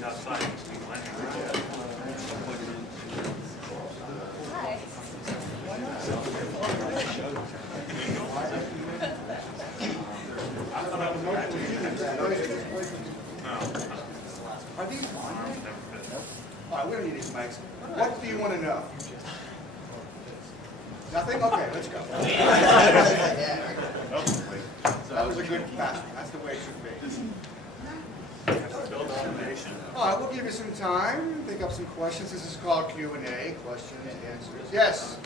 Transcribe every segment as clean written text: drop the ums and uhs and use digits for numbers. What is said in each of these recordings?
He's outside. Are these on? All right, we don't need these mics. What do you want to know? Nothing? Okay, let's go. That was a good pass. That's the way it should be. All right, we'll give you some time. Think up some questions. This is called Q&A. Questions, answers. Yes?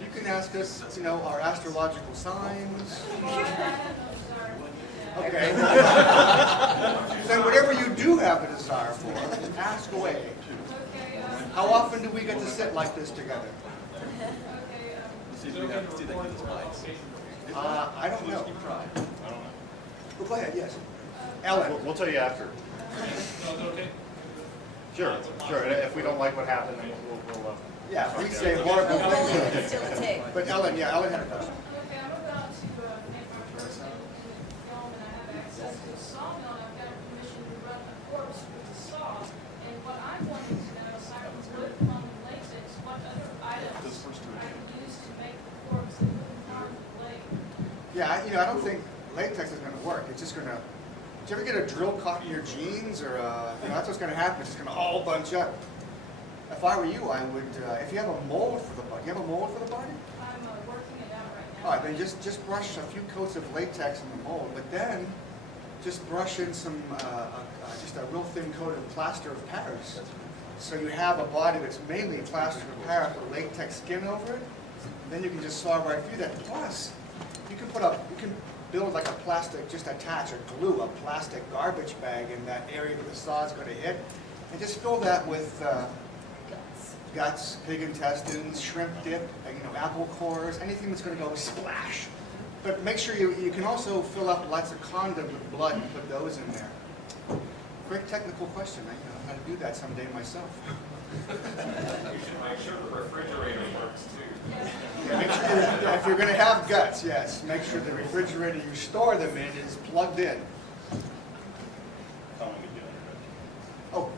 You can ask us, our astrological signs. Okay. Then whatever you do have a desire for, ask away. How often do we get to sit like this together? I don't know. Well, go ahead, yes. Ellen. We'll tell you after. Sure. And if we don't like what happened, then we'll yeah, we say horrible things. Still a tape. But Ellen had a question. Okay, I'm about to make my first film, and I have access to a sawmill, and I've got permission to run a corpse with a saw. And what I'm wanting to know, aside from wood, plum, and latex, what other items I can use to make the corpse that wouldn't harm the blade? Yeah, I don't think latex is going to work. It's just going to. Did you ever get a drill caught in your jeans, or that's what's going to happen. It's just going to all bunch up. If I were you, I would. If you have a mold for the body, you have a mold for the body? I'm working it out right now. All right, then just brush a few coats of latex in the mold, but then just brush in some just a real thin coat of plaster of Paris. So you have a body that's mainly plaster of Paris with latex skin over it. Then you can just saw right through that. Plus, you can build like a plastic, just attach or glue a plastic garbage bag in that area that the saw is going to hit, and just fill that with guts, pig intestines, shrimp dip, apple cores, anything that's going to go splash. But make sure you can also fill up lots of condom with blood and put those in there. Great technical question. I know how to do that someday myself. You should make sure the refrigerator works too. Yeah, make sure if you're going to have guts, yes, make sure the refrigerator you store them in is plugged in. Oh.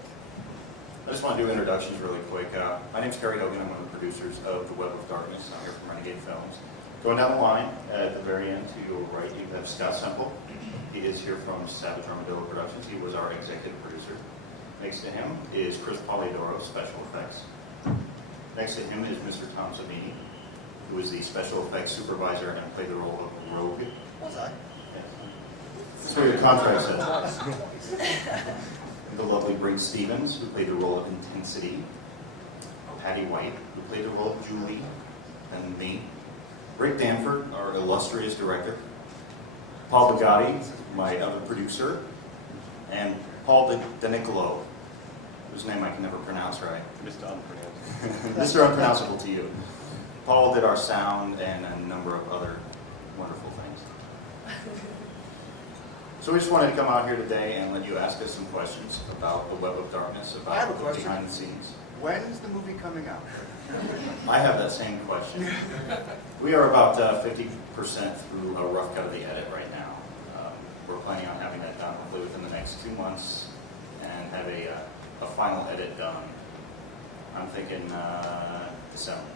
I just want to do introductions really quick. My name's Kerry Hogan. I'm one of the producers of The Web of Darkness. I'm here from Renegade Films. Going down the line, at the very end to your right, you have Scott Semple. He is here from Savage Armadillo Productions. He was our executive producer. Next to him is Chris Polidoro, special effects. Next to him is Mr. Tom Savini, who is the special effects supervisor and played the role of Rogue. Was I? That's what your contract says. The lovely Brinke Stevens, who played the role of Intensity. Pati White, who played the role of Julie, and me. Rick Danford, our illustrious director. Paul Bigotti, my other producer. And Pori Denicolo, whose name I can never pronounce right. Mr. Unpronounceable. Mr. Unpronounceable to you. Paul did our sound and a number of other wonderful things. So we just wanted to come out here today and let you ask us some questions about The Web of Darkness, I have a about question. behind the scenes. When's the movie coming out? I have that same question. We are about 50% through a rough cut of the edit right now. We're planning on having that done hopefully within the next 2 months and have a final edit done. I'm thinking December.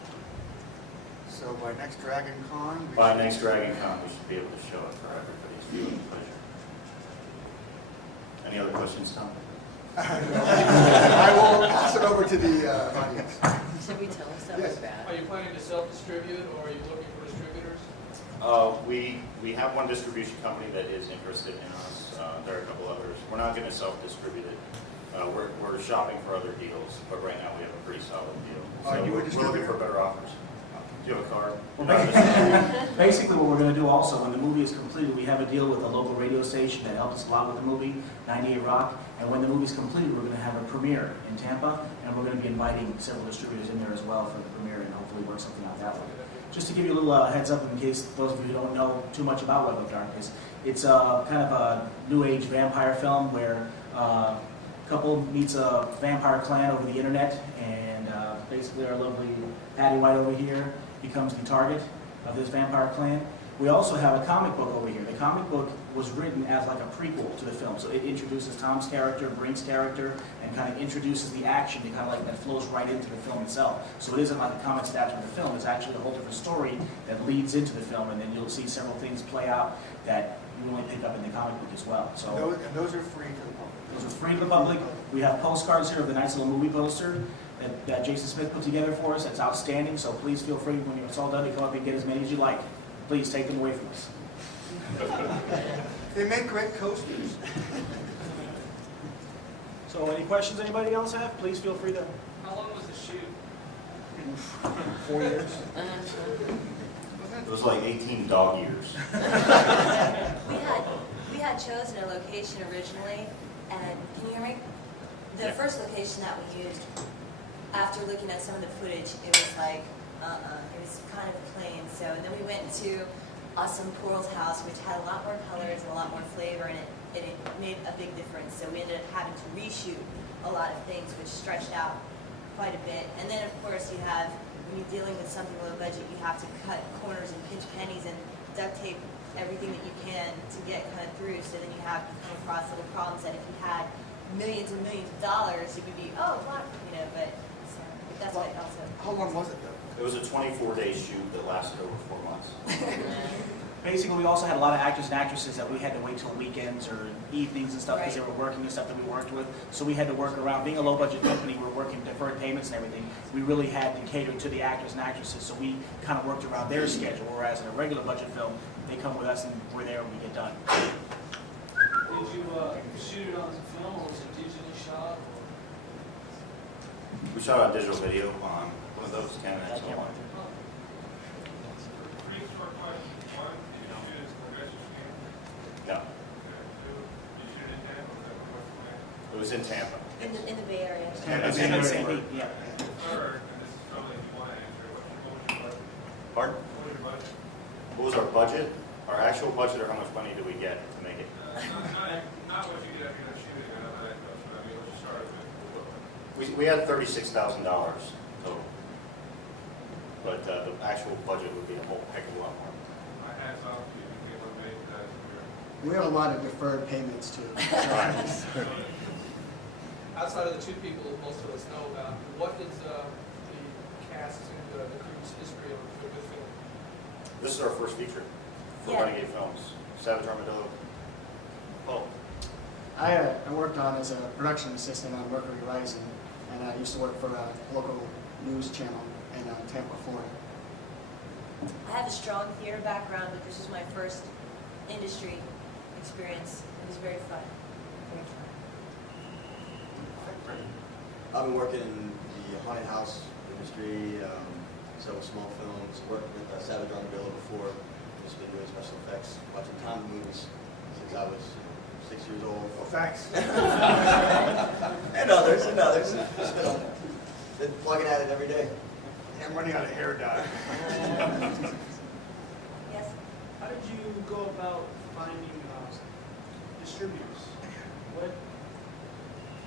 So by next Dragoncon? By next Dragoncon, we should be able to show it for everybody's viewing pleasure. Any other questions, Tom? I will pass it over to the audience. Should we tell us that Yes. was bad? Are you planning to self-distribute, or are you looking for distributors? We have one distribution company that is interested in us. There are a couple others. We're not going to self-distribute it. We're shopping for other deals, but right now we have a pretty solid deal. So You we're a looking distributor? for better offers. Do you have a card? Basically, what we're going to do also, when the movie is completed, we have a deal with a local radio station that helped us a lot with the movie, 98 Rock. And when the movie's completed, we're going to have a premiere in Tampa, and we're going to be inviting several distributors in there as well for the premiere, and hopefully work something out that way. Just to give you a little heads up in case those of you who don't know too much about Web of Darkness, it's kind of a new age vampire film where a couple meets a vampire clan over the internet, and basically our lovely Pati White over here becomes the target of this vampire clan. We also have a comic book over here. The comic book was written as like a prequel to the film. So it introduces Tom's character, Brinke's character, and kind of introduces the action and kind of like that flows right into the film itself. So it isn't like a comic adaptation of the film. It's actually a whole different story that leads into the film, and then you'll see several things play out that you only pick up in the comic book as well. So And those are free to the public. those are free to the public. We have postcards here of the nice little movie poster that Jason Smith put together for us. That's outstanding. So please feel free when it's all done to come up and get as many as you like. Please take them away from us. They make great coasters. So any questions anybody else have? Please feel free to. How long was the shoot? 4 years. It was like 18 dog years. We had chosen a location originally, and can you hear me? The first location that we used, after looking at some of the footage, it was like, it was kind of plain. So, and then we went to Awesome Poral's house, which had a lot more colors and a lot more flavor, and it made a big difference. So we ended up having to reshoot a lot of things, which stretched out quite a bit. And then, of course, you have, when you're dealing with something low budget, you have to cut corners and pinch pennies and duct tape everything that you can to get kind of through. So then you have to come across little problems that if you had millions and millions of dollars, it would be, oh, what, you know, but that's what also. How long was it though? It was a 24-day shoot that lasted over 4 months. Basically, we also had a lot of actors and actresses that we had to wait till weekends or evenings and stuff because they were working and stuff that we worked with. So we had to work around. Being a low-budget company, we're working deferred payments and everything. We really had to cater to the actors and actresses, so we kind of worked around their schedule. Whereas in a regular budget film, they come with us and we're there when we get done. Did you shoot it on film or was it digitally shot? We shot a digital video on one of those 10 minutes Yeah. long. Three short questions. One, did you shoot it progressive scan? No, Two, did you shoot it in Tampa? Was that what's the plan? it was in Tampa. In the Bay Area. Tampa, Tampa, Tampa, yeah. Third, and this is probably if you want to answer, what was your budget? Pardon? What was your budget? What was our budget? Our actual budget, or how much money did we get to make it? Not what you get after you're shooting, I know that, but I mean, let's start with. We had $36,000 total. But the actual budget would be a whole heck of a lot more. My hats off to you, you came up made that. We have a lot of deferred payments too. Outside of the two people most of us know about, what is the cast and the crew's history of the film? This is our first feature for Yeah. Renegade Films. Savage Armadillo. Oh, I worked on as a production assistant on Mercury Rising, and I used to work for a local news channel in Tampa, Florida. I have a strong theater background, but this was my first industry experience. It was very fun. I've been working in the haunted house industry, several small films, worked with Savage Armadillo before, just been doing special effects, watching Tom movies since I was 6 years old. Well, thanks. And others. Just been plugging at it every day. I'm running out of hair dye. Yes? How did you go about finding distributors? What,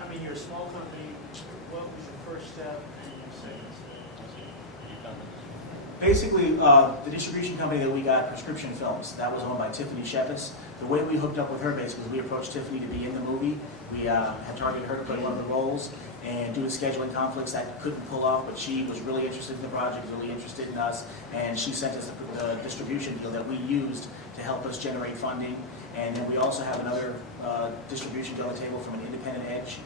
I mean, you're a small company. What was your first step and your second step? Basically, the distribution company that we got, Prescription Films, that was owned by Tiffany Shepis. The way we hooked up with her basically was we approached Tiffany to be in the movie. We had targeted her to play one of the roles, and due to scheduling conflicts that couldn't pull off, but she was really interested in the project, really interested in us, and she sent us the distribution deal that we used to help us generate funding. And then we also have another distribution deal on the table from an Independent Edge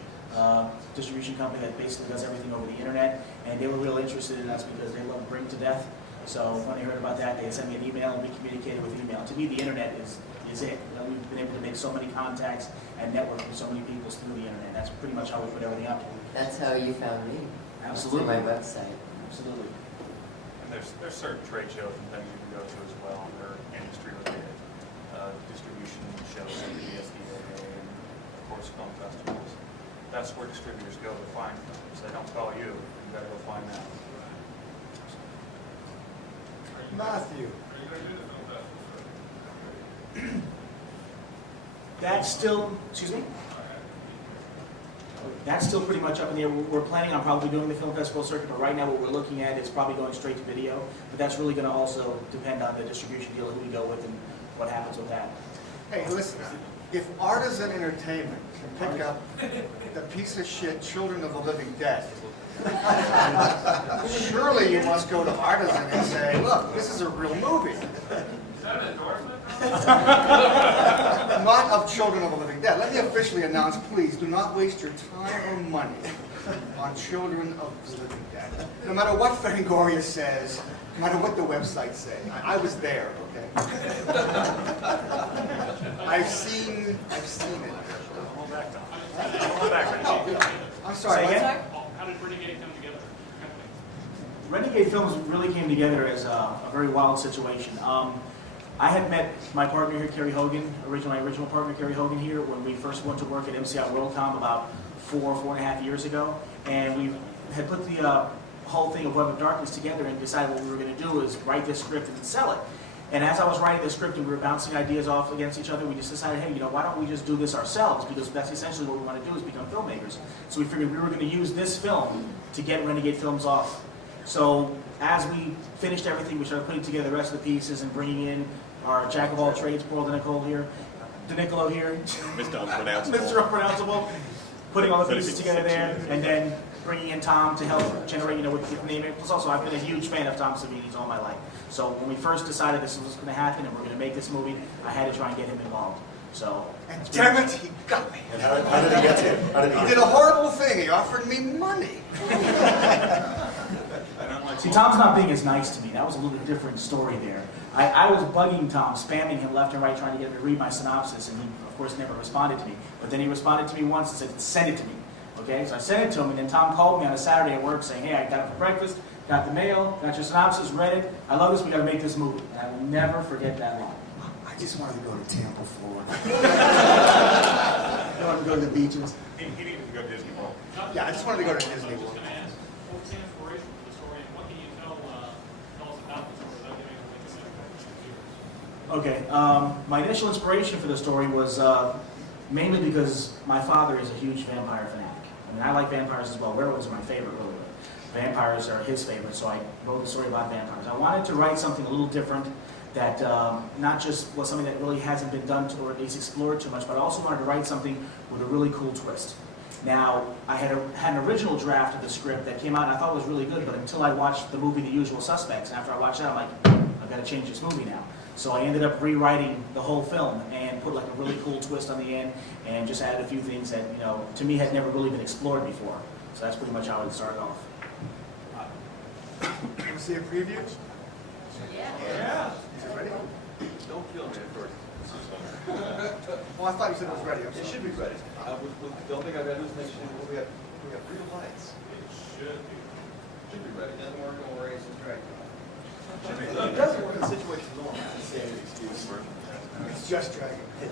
distribution company that basically does everything over the internet, and they were real interested in us because they love Brinke to death. So when they heard about that, they sent me an email, and we communicated with email. To me, the internet is it. You know, we've been able to make so many contacts and network with so many people through the internet. That's pretty much how we put everything up. That's how you found me. Absolutely. Through my website. Absolutely. And there's certain trade shows and things you can go to as well, and they're industry related. Distribution shows like the SDA and of course film festivals. That's where distributors go to find films. They don't call you, you gotta go find them. Matthew. Are you going to do the film festival? That's still, excuse me? That's still pretty much up in the air. We're planning on probably doing the film festival circuit, but right now what we're looking at is probably going straight to video. But that's really going to also depend on the distribution deal, who we go with, and what happens with that. Hey, listen, if Artisan Entertainment can pick up the piece of shit Children of the Living Dead, surely you must go to Artisan and say, look, this is a real movie. Is that an endorsement? Not of Children of the Living Dead. Let me officially announce, please, do not waste your time or money on Children of the Living Dead. No matter what Fangoria says, no matter what the websites say. I was there, okay? I've seen it. I'm sorry. Say again? How did Renegade come together? Renegade Films really came together as a very wild situation. I had met my partner here, Kerry Hogan, my original partner, Kerry Hogan here, when we first went to work at MCI WorldCom about 4.5 years ago. And we had put the whole thing of Web of Darkness together and decided what we were going to do is write this script and sell it. And as I was writing the script and we were bouncing ideas off against each other, we just decided, hey, why don't we just do this ourselves? Because that's essentially what we want to do, is become filmmakers. So we figured we were going to use this film to get Renegade Films off. So as we finished everything, we started putting together the rest of the pieces and bringing in our jack of all trades, Pori Denicolo here, Mr. Unpronounceable. Mr. Unpronounceable, putting all the pieces together there, and then bringing in Tom to help generate, with the name. Plus also, I've been a huge fan of Tom Savini's all my life. So when we first decided this was going to happen and we're going to make this movie, I had to try and get him involved. So. And damn it, he got me. And how did he get you? He did a horrible thing. He offered me money. See, Tom's not being as nice to me. That was a little different story there. I was bugging Tom, spamming him left and right, trying to get him to read my synopsis, and he, of course, never responded to me. But then he responded to me once and said, send it to me. Okay, so I sent it to him, and then Tom called me on a Saturday at work saying, hey, I got up for breakfast, got the mail, got your synopsis, read it. I love this, we got to make this movie. And I will never forget that line. I just wanted to go to Tampa, Florida. You want to go to the beaches? He needed to go to Disney World. Yeah, I just wanted to go to Disney World. What was the inspiration for the story, and what can you tell us about the story without giving away the secret? Okay, my initial inspiration for the story was mainly because my father is a huge vampire fanatic. I mean, I like vampires as well. Werewolves are my favorite, really. Vampires are his favorite, so I wrote a story about vampires. I wanted to write something a little different that not just was something that really hasn't been done or at least explored too much, but I also wanted to write something with a really cool twist. Now, I had an original draft of the script that came out and I thought it was really good, but until I watched the movie The Usual Suspects, and after I watched that, I'm like, I've got to change this movie now. So I ended up rewriting the whole film and put like a really cool twist on the end and just added a few things that, to me had never really been explored before. So that's pretty much how it started off. Want to see a preview? Yeah. Is it ready? Don't kill me at first. Oh, I thought you said it was ready. I'm It sorry. should be ready. The only thing I got to do is make sure we have real lights. It should be. Should be ready. Doesn't work, don't worry, it's just right. It doesn't work in situations normal. Excuse. It's just Dragon. Did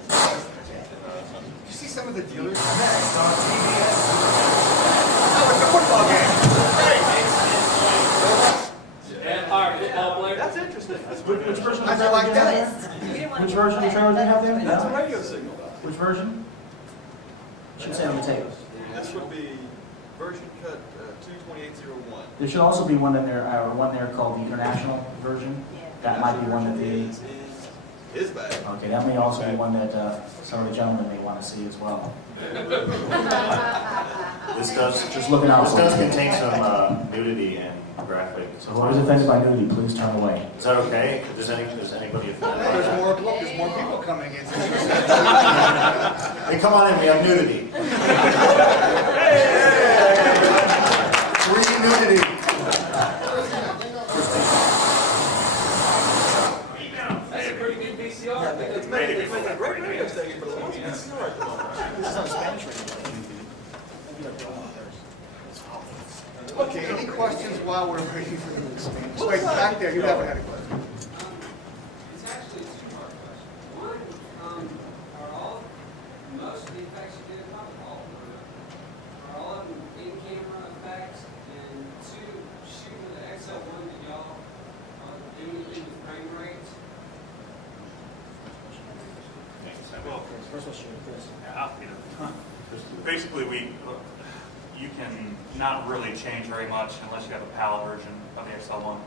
you see some of the dealers? Oh, it's a football game. Vampire football player. That's interesting. Which version I of feel like that. Which version of the trailer do you have there? That's a radio signal. Which version? Should say on the tape. This would be version cut 22801. There should also be one in there, one there called the international version. That might be one that the. Is bad. Okay, that may also be one that some of the gentlemen may want to see as well. This does Just looking out This for does you. contain some nudity and graphic. So whoever's offended by nudity, please turn away. Is that okay? Does anybody offended by There's that? more people coming in. Hey, come on in, we have nudity. Free nudity. That's a pretty good VCR. It's making a great radio station for the ones in the store at the moment. This is on Spanish radio. Okay, any questions while we're waiting for the Spanish? Wait, back there, you haven't had a question. It's actually a two-part question. One, are most of the effects you did, not all, are all of them in-camera effects? And two, shooting with the XL1, did y'all do anything with frame rates? Well, basically, you can not really change very much unless you have a PAL version of the XL1.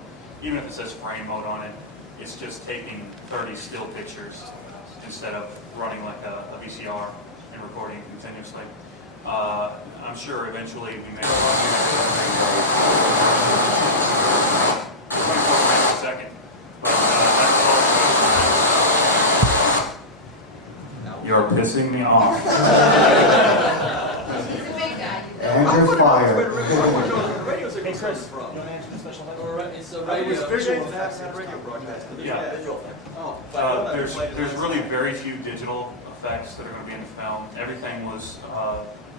Even if it says frame mode on it, it's just taking 30 still pictures instead of running like a VCR and recording continuously. I'm sure eventually we may 24 frames per second, but that's all. You're pissing me off. He's a big guy. And you're fired. Hey, Chris, you want to answer the special effects? It's a It radio. was visual effects, not radio broadcast. Yeah. Oh. There's really very few digital effects that are going to be in the film. Everything was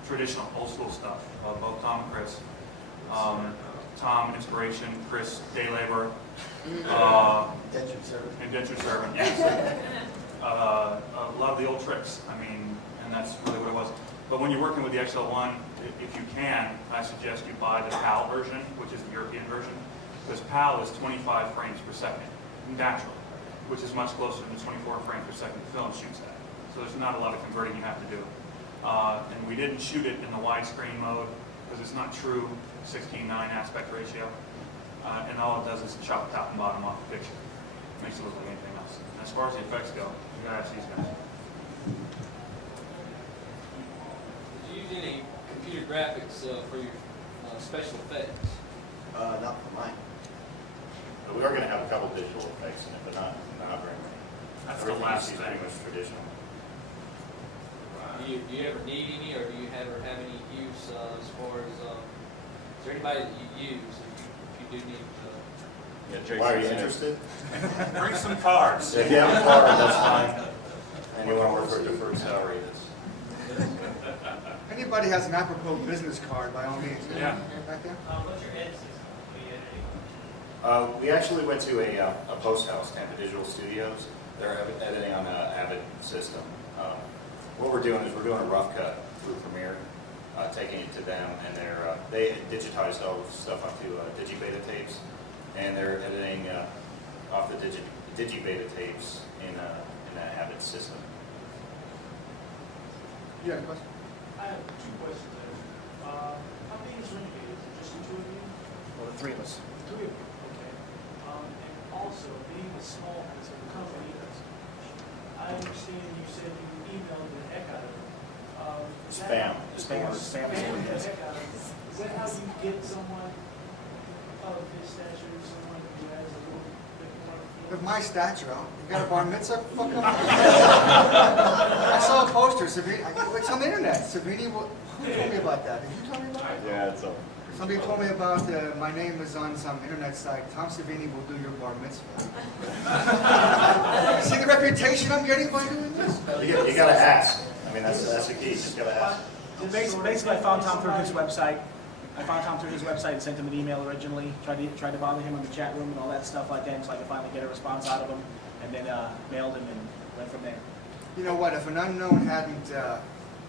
traditional, old school stuff. Both Tom and Chris. Tom, inspiration. Chris, day labor. Indentured servant. Yes. A lot of the old tricks. I mean, and that's really what it was. But when you're working with the XL1, if you can, I suggest you buy the PAL version, which is the European version, because PAL is 25 frames per second, naturally, which is much closer to the 24 frames per second the film shoots at. So there's not a lot of converting you have to do. And we didn't shoot it in the widescreen mode because it's not true 16:9 aspect ratio. And all it does is chop top and bottom off the picture. Makes it look like anything else. And as far as the effects go, you gotta ask these guys. Did you use any computer graphics for your special effects? Not for mine. But we are going to have a couple digital effects in it, but not very many. That's the Everything you last see is thing. pretty much traditional. Do you ever need any, or do you ever have any use as far as, is there anybody that you use if you do need Why are you interested? Bring some cards. If you have a card, that's fine. And you want to work for a deferred salary, that's... Anybody has an apropos business card, by all means. Yeah. Back there? What's your edit system? What are you editing? We actually went to a post house, Tampa Digital Studios. They're editing on an Avid system. What we're doing is we're doing a rough cut through Premiere, taking it to them, and they digitized all the stuff onto digibeta tapes, and they're editing off the digibeta tapes in an Avid system. You had a question? I have two questions there. How big is Renegade? Is it just the two of you? Well, the three of us. Three of you, okay. And also, being a small company, I understand you said you emailed the heck out of it. Is that- Spam is Spam what it the is. heck out of it. Is that how you get someone of his stature, someone who has a little bit more? With my stature, you got a bar mitzvah? Fuck up. I saw a poster, Savini, it's on the internet. Savini, who told me about that? Did you tell me about it? Yeah, it's all. Somebody told me about my name is on some internet site. Tom Savini will do your bar mitzvah. See the reputation I'm getting by doing this? You got to ask. I mean, that's the key. You just got to ask. Basically, I found Tom through his website. And sent him an email originally. Tried to bother him in the chat room and all that stuff like that, so I could finally get a response out of him. And then mailed him and went from there. You know what? If an unknown hadn't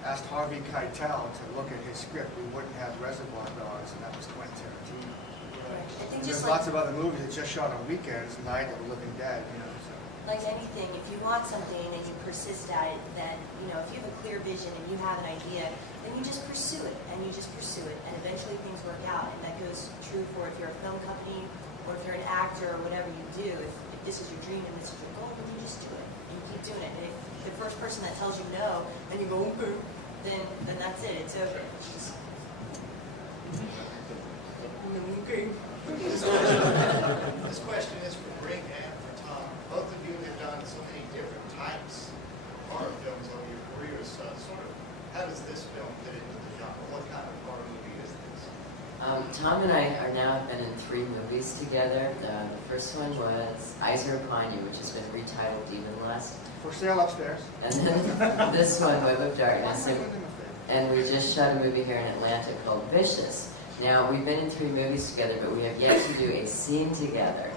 asked Harvey Keitel to look at his script, we wouldn't have Reservoir Dogs, and that was Quentin Tarantino. I think There's just lots like, of other movies that just shot on weekends, Night of the Living Dead, you know. So. like anything, if you want something and you persist at it, then, you know, if you have a clear vision and you have an idea, then you just pursue it, and you just pursue it, and eventually things work out. And that goes true for if you're a film company, or if you're an actor, or whatever you do. If this is your dream and this is your goal, then you just do it. You keep doing it. And if the first person that tells you no, and you go, okay, then that's it. It's over. Just, okay. This question is for Brinke and for Tom. Both of you have done so many different types of horror films over your careers. How does this film fit into the genre? What kind of horror movie is this? Tom and I are now been in 3 movies together. The first one was Eyes Are Upon You, which has been retitled Demon Lust. For sale upstairs. And then this one, Web of Darkness. And we just shot a movie here in Atlanta called Vicious. Now, we've been in 3 movies together, but we have yet to do a scene together.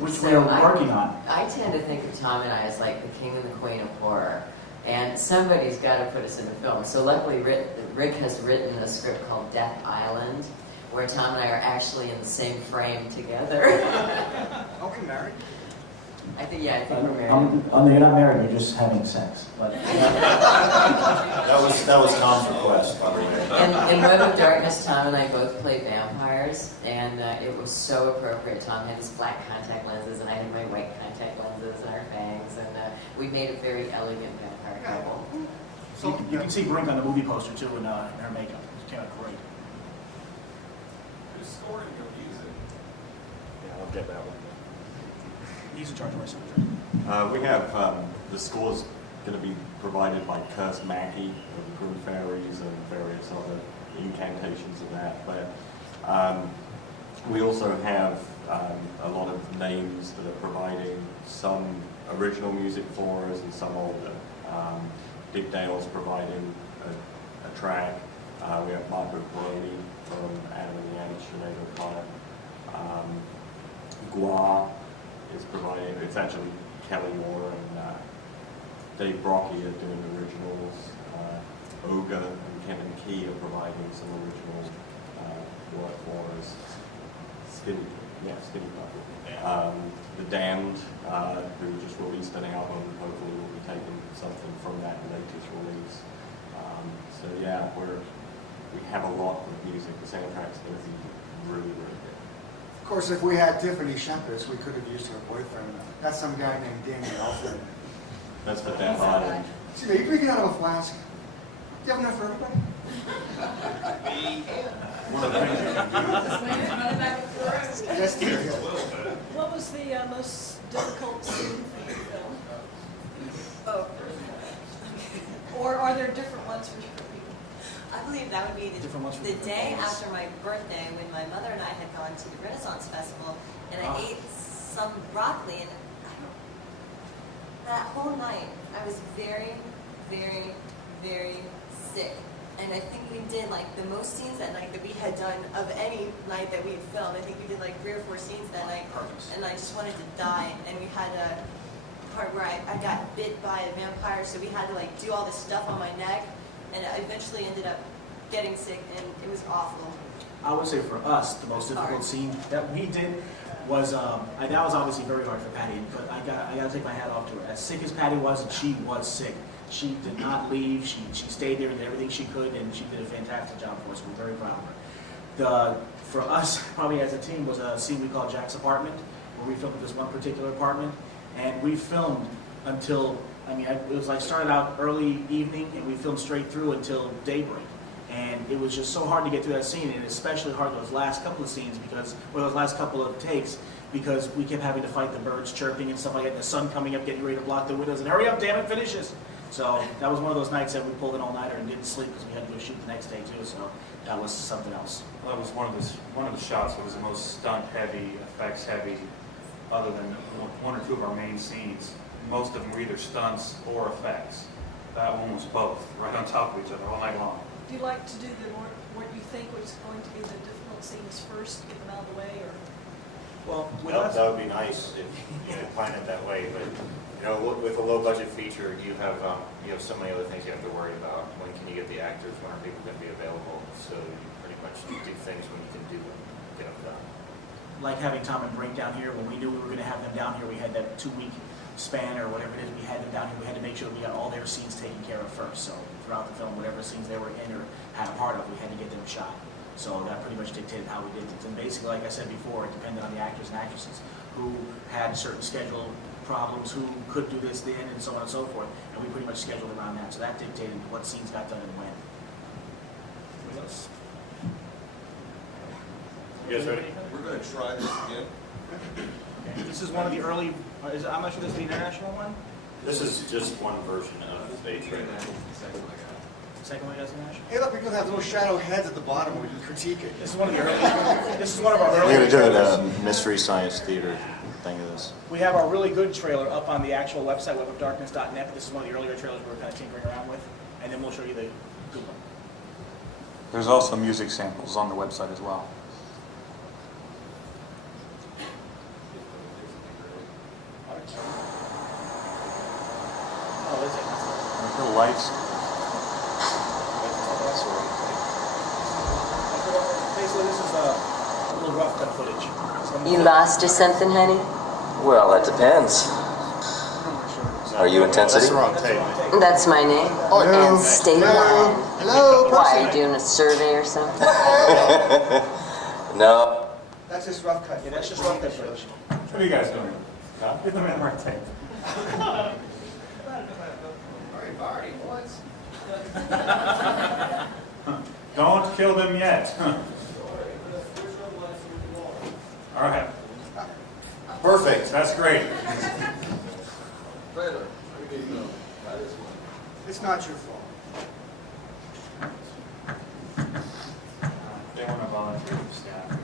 Which we are working on. I tend to think of Tom and I as like the king and the queen of horror. And somebody's got to put us in a film. So luckily, Rick has written a script called Death Island, where Tom and I are actually in the same frame together. Are we married? I think we're married. You're not married, you're just having sex. But That was Tom's request, by the way. In Web of Darkness, Tom and I both played vampires, and it was so appropriate. Tom had his black contact lenses, and I had my white contact lenses and our fangs, and we made a very elegant vampire couple. so you can see Brinke on the movie poster too in her makeup. It came out great. Who's scoring your music? Yeah, I'll get that one. He's in charge of my soundtrack. We have, the score is going to be provided by Curse Mackey of the Green Fairies and various other incantations of that. But we also have a lot of names that are providing some original music for us and some older. Dick Dale's providing a track. We have Margaret Brody from Adam and the Ants, Sinead O'Connor. Gua is providing, it's actually Kelly Moore and Dave Brocky are doing originals. Oga and Kevin Key are providing some original work for us. Skinny Puppet. The Damned, who just released an album, hopefully we'll be taking something from that latest release. So yeah, we have a lot of music. The soundtrack's going to be really, really good. Of course, if we had Tiffany Shepard, we could have used her boyfriend. That's some guy named Damien Alfred. That's for Death Island. See, are you drinking out of a flask? Do you have enough for everybody? Yes, dear. What was the most difficult scene for your film? Oh. Or are there different ones for different people? I believe that would be Different ones for the different day things. after my birthday when my mother and I had gone to the Renaissance Festival and I ate some broccoli and that whole night I was very, very, very sick. And I think we did like the most scenes that night that we had done of any night that we had filmed. I think we did like 3 or 4 scenes that night. And I just wanted to die. And we had a part where I got bit by a vampire, so we had to like do all this stuff on my neck. And I eventually ended up getting sick, and it was awful. I would say for us, the most difficult scene that we did was, that was obviously very hard for Patti, but I got to take my hat off to her. As sick as Patti was, and she was sick, she did not leave. She stayed there and did everything she could, and she did a fantastic job for us. We're very proud of her. For us, probably as a team, was a scene we called Jack's apartment, where we filmed this one particular apartment, and we filmed until, it was like started out early evening, and we filmed straight through until daybreak. And it was just so hard to get through that scene, and especially hard those last couple of scenes those last couple of takes, because we kept having to fight the birds chirping and stuff like that, and the sun coming up, getting ready to block the windows, and hurry up, damn it, finish this. So that was one of those nights that we pulled an all-nighter and didn't sleep because we had to go shoot the next day too. So that was something else. Well, that was one of the shots that was the most stunt-heavy, effects-heavy, other than 1 or 2 of our main scenes. Most of them were either stunts or effects. That one was both, right on top of each other all night long. Do you like to do what you think was going to be the difficult scenes first, get them out of the way, or? Well, That would be nice if you plan it that way, but with a low-budget feature, you have so many other things you have to worry about. When can you get the actors? When are people going to be available? So you pretty much do things when you can do them, get them done. like having Tom and Brinke down here, when we knew we were going to have them down here, we had that 2-week span or whatever it is, we had them down here, we had to make sure we got all their scenes taken care of first. So throughout the film, whatever scenes they were in or had a part of, we had to get them shot. So that pretty much dictated how we did things. And basically, like I said before, it depended on the actors and actresses who had certain schedule problems, who could do this then, and so on and so forth. And we pretty much scheduled around that. So that dictated what scenes got done and when. What else? You guys ready? We're going to try this again. Okay. This is one of the early, I'm not sure this is the international one. This is just one version of the stage right now. Second one, international. Hey, look, we could have little shadow heads at the bottom where we can critique it. This is one of the early. This is one of our early. We're going to do a mystery science theater thing of this. We have our really good trailer up on the actual website, webofdarkness.net. This is one of the earlier trailers we were kind of tinkering around with, and then we'll show you the good one. There's also music samples on the website as well. Oh, is it? The lights. Basically, this is a little rough cut footage. You lost or something, honey? Well, that depends. Are you Intensity? That's the wrong tape. That's my name. And state line. Hello, Why, are person. you doing a survey or something? No. That's just rough cut. Yeah, that's just rough cut footage. What are you guys doing? Get them in right tape. Party, boys. Don't kill them yet. All right. Perfect. That's great. It's not your fault. They want to volunteer for staff here.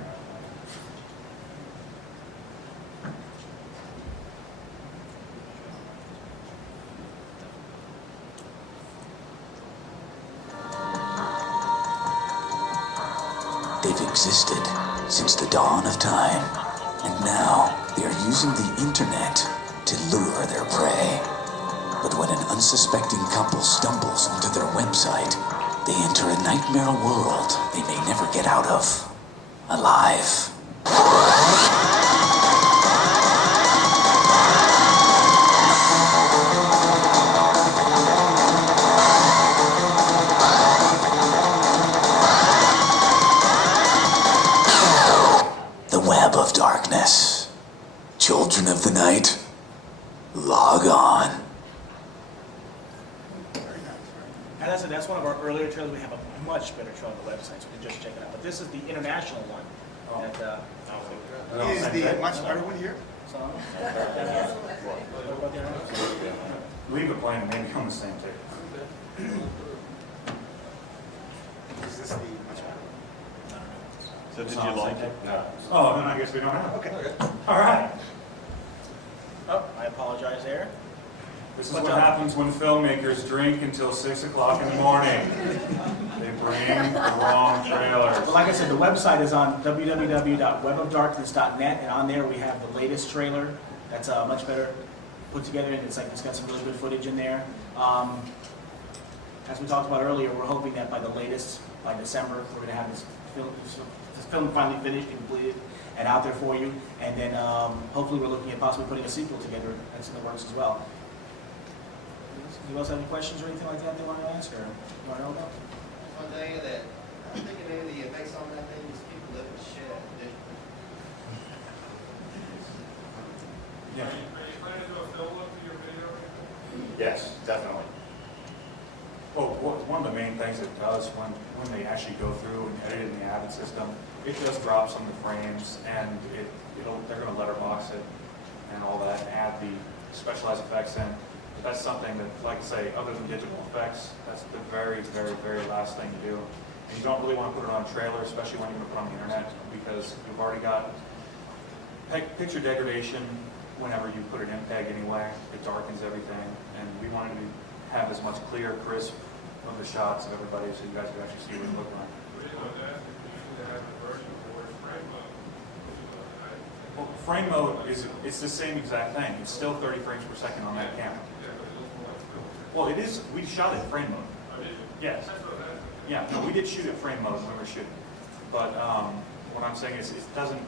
They've existed since the dawn of time, and now they are using the internet to lure their prey. But when an unsuspecting couple stumbles onto their website, they enter a nightmare world they may never get out of alive. The web of darkness. Children of the night, log on. And that's one of our earlier trailers. We have a much better trailer on the website, so you can just check it out. But this is the international one. Is the much better one here? Leave it playing, maybe on the same tape. Is this the much better? So did you like it? No. Oh, then I guess we don't have it. Okay. All right. Oh, I apologize there. This is what happens when filmmakers drink until 6 o'clock in the morning. They bring the wrong trailer. But like I said, the website is on www.webofdarkness.net, and on there we have the latest trailer that's much better put together, and it's got some really good footage in there. As we talked about earlier, we're hoping that by December, we're going to have this film finally finished and completed and out there for you. And then hopefully we're looking at possibly putting a sequel together that's in the works as well. Do you else have any questions or anything like that they want to ask or you want to know about? One thing that I'm thinking maybe the effects on that thing is people live in shed. Yeah. Are you planning to do a fill up to your video? Yes, definitely. Well, one of the main things it does when they actually go through and edit in the Avid system, it just drops some of the frames and they're going to letterbox it and all that and add the specialized effects in. But that's something that, like I say, other than digital effects, that's the very, very, very last thing to do. And you don't really want to put it on a trailer, especially when you're going to put it on the internet, because you've already got picture degradation whenever you put an MPEG anyway. It darkens everything, and we wanted to have as much clear, crisp of the shots of everybody so you guys could actually see what it looked like. Well, frame mode it's the same exact thing. It's still 30 frames per second on that camera. Well, it is. We shot it in frame mode. Yes. Yeah. No, we did shoot it frame mode when we were shooting. But what I'm saying is, it doesn't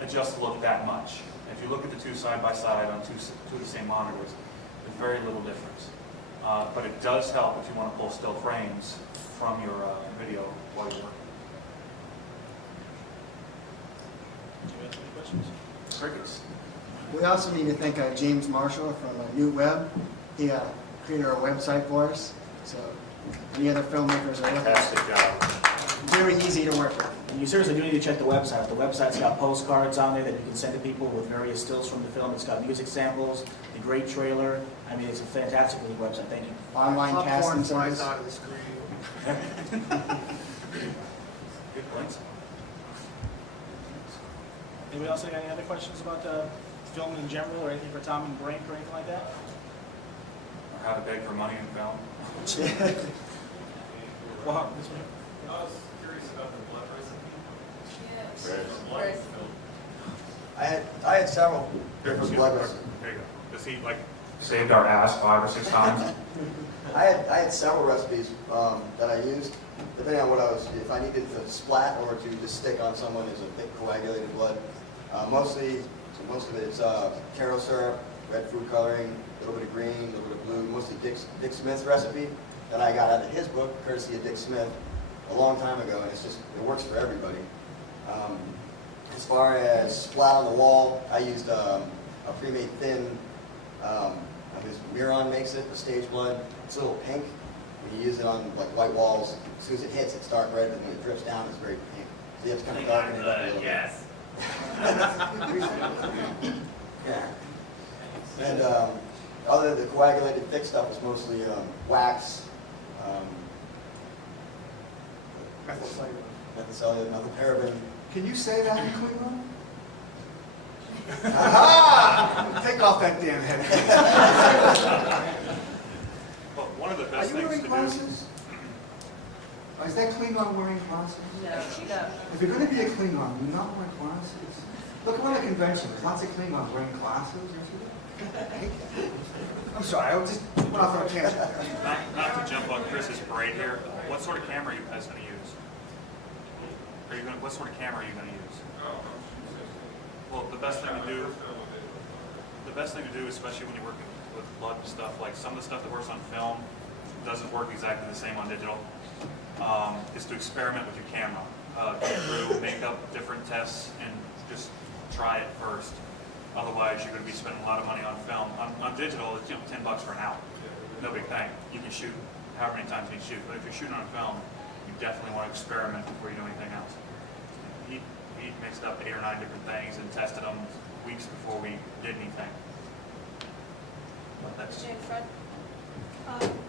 adjust the look that much. If you look at the two side by side on two of the same monitors, there's very little difference. But it does help if you want to pull still frames from your video while you're working. Do you have any questions? Crickets. We also need to thank James Marshall from New Web. He created our website for us. So any other filmmakers are Fantastic job. very easy to work with. And you seriously do need to check the website. The website's got postcards on there that you can send to people with various stills from the film. It's got music samples, the great trailer. I mean, it's a fantastic little website. Thank you. Online casting flies service. out of the screen. Good points. Anybody else have any other questions about film in general or anything for Tom and Brinke or anything like that? Or how to beg for money in film. Well, this one. I was curious about the blood recipe. I had several different blood recipes. There you go. Does he saved our ass 5 or 6 times? I had several recipes that I used, depending on what if I needed to splat or to just stick on someone as a thick coagulated blood. Most of it's Caro syrup, red food coloring, a little bit of green, a little bit of blue, mostly Dick Smith's recipe that I got out of his book, courtesy of Dick Smith, a long time ago, and it's just, it works for everybody. As far as splat on the wall, I used a pre-made thin, this Miron makes it, the stage blood. It's a little pink. When you use it on like white walls, as soon as it hits, it's dark red, but when it drips down, it's very pink. So you have to kind of darken it up a little bit. Yes. Yeah. And other than the coagulated thick stuff was mostly wax, methylcellulose, methylparaben. Can you say that in Klingon? Aha! Take off that damn head. Well, one of the Are best you things wearing to glasses? Is that Klingon wearing glasses? No, no. If you're going to be a Klingon, do not wear glasses. Look around the convention. There's lots of Klingons wearing glasses. I'm sorry, I just went off on a tangent there. Not to jump on Chris's parade here, what sort of camera are you guys going to use? What sort of camera are you going to use? Well, the best thing to do, especially when you're working with blood and stuff, like some of the stuff that works on film doesn't work exactly the same on digital, is to experiment with your camera. Go through, make up different tests, and just try it first. Otherwise, you're going to be spending a lot of money on film. On digital, it's $10 for an hour. No big thing. You can shoot however many times you shoot. But if you're shooting on film, you definitely want to experiment before you do anything else. He mixed up 8 or 9 different things and tested them weeks before we did anything. But that's Jane Fred,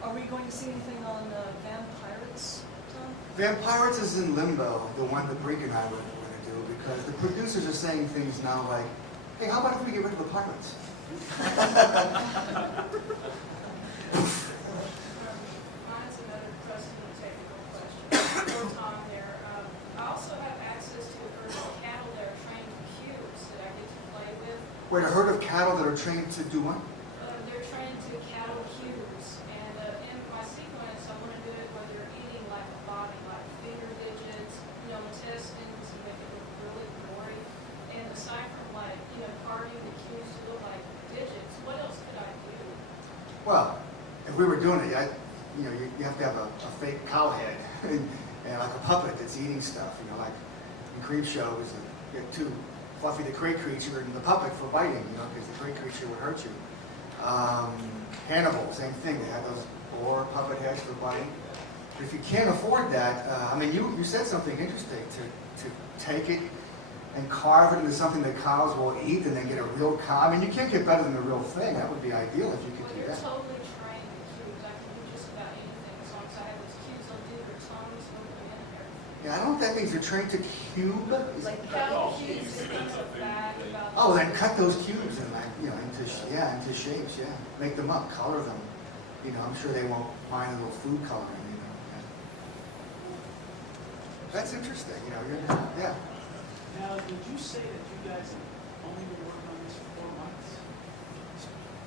are we going to see anything on Vampirates, Tom? Vampirates is in limbo, the one that Brinke and I were going to do, because the producers are saying things now like, hey, how about if we get rid of the pirates? Mine's another personal technical question. For Tom there, I also have access to a herd of cattle that are trained to cubes that I get to play with. Wait, a herd of cattle that are trained to do what? They're trained to cattle cubes, and in my sequence, I want to do it where they're eating like a body, like finger digits, intestines, and make it look really gory. And aside from like, carving the cubes to look like digits, what else could I do? Well, if we were doing it, you have to have a fake cow head and like a puppet that's eating stuff. Like in Creep Show, is you have two, Fluffy the Crate Creature and the puppet for biting. Because the Crate Creature would hurt you. Hannibal, same thing. They had those boar puppet heads for biting. But if you can't afford that, you said something interesting to take it and carve it into something that cows will eat and then get a real cow. You can't get better than the real thing. That would be ideal if you could do You're that. totally trained with cubes. I can do just about anything as long as I have those cubes. I'll do their tongues, move them in there. Yeah, I don't know what that means. They're trained to cube. Like cattle cubes, things like that. Oh, then cut those cubes and into shapes. Yeah, make them up, color them. I'm sure they won't mind a little food coloring. That's interesting. Yeah. Now, did you say that you guys have only been working on this for 4 months?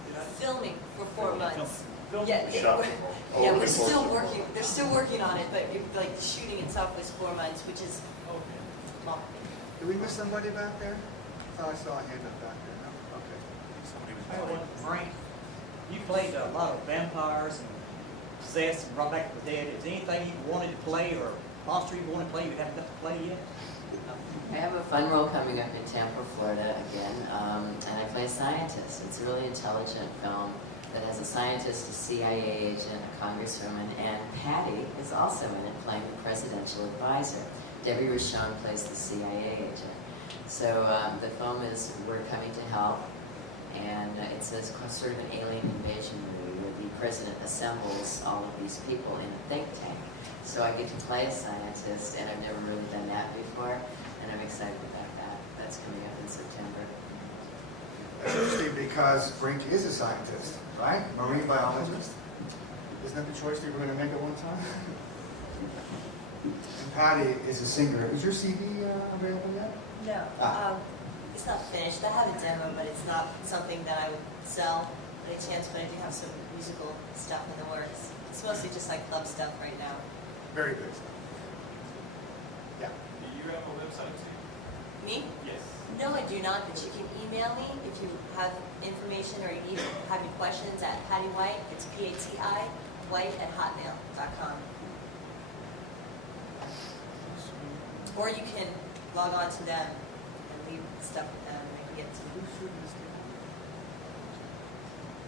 Did I? Filming for 4 months. Filming? Yeah, Shot. we're still working. They're still working on it, but like the shooting itself was 4 months, which is Okay. long. Did we miss somebody back there? I thought I saw a hand up back there. No? Okay. somebody was Hey, well, Frank, you played a lot of vampires and possessed and brought back from the dead. Is there anything you wanted to play or monster you wanted to play you haven't got to play yet? I have a fun role coming up in Tampa, Florida again, and I play a scientist. It's a really intelligent film that has a scientist, a CIA agent, a congresswoman, and Patti is also in it playing the presidential advisor. Debbie Rochon plays the CIA agent. So the film is We're Coming to Help, and it's a sort of an alien invasion movie where the president assembles all of these people in a think tank. So I get to play a scientist, and I've never really done that before, and I'm excited about that. That's coming up in September. That's interesting because Brinke is a scientist, right? Marine biologist. Isn't that the choice they were going to make at one time? And Patti is a singer. Is your CD available yet? No, it's not finished. I have a demo, but it's not something that I would sell by any chance, but I do have some musical stuff in the works. It's mostly just like club stuff right now. Very good stuff. Yeah. Do you have a website too? Me? Yes. No, I do not, but you can email me if you have information or you need, have any questions at Pati White. It's P-A-T-I, white@hotmail.com. Or you can log on to them and leave stuff with them and they can get it to you.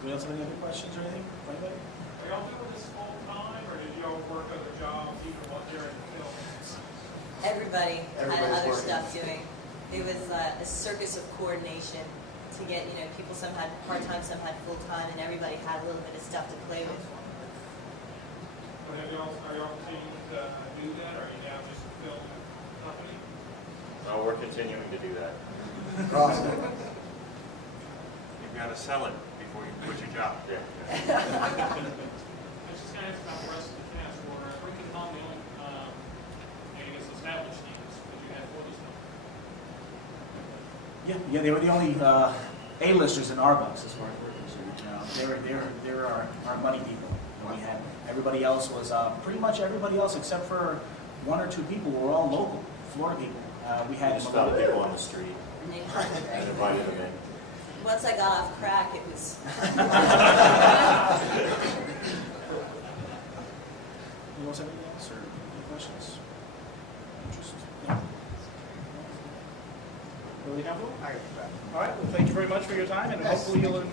Anybody else have any other questions or anything? Anybody? Are y'all doing this full time, or did y'all work other jobs even while during the film? Everybody had Everybody's other working. stuff doing. It was a circus of coordination to get, people, some had part-time, some had full-time, and everybody had a little bit of stuff to play with. But are y'all continuing to do that, or are you now just a film company? No, we're continuing to do that. Awesome. You've got to sell it before you quit your job. Yeah. I was just going to ask about the rest of the cast. Were Brinke and Tom the only, established names that you had for this film? Yeah, they were the only A-listers in our books as far as we're concerned. They're our money people. We had everybody else was pretty much everybody else except for one or two people were all local Florida people. We had Just found people on the street and invited them in. Once I got off crack, it was. You want anything else or any questions? Interest? No? Really comfortable? All right. Well, thank you very much for your time, and hopefully you'll.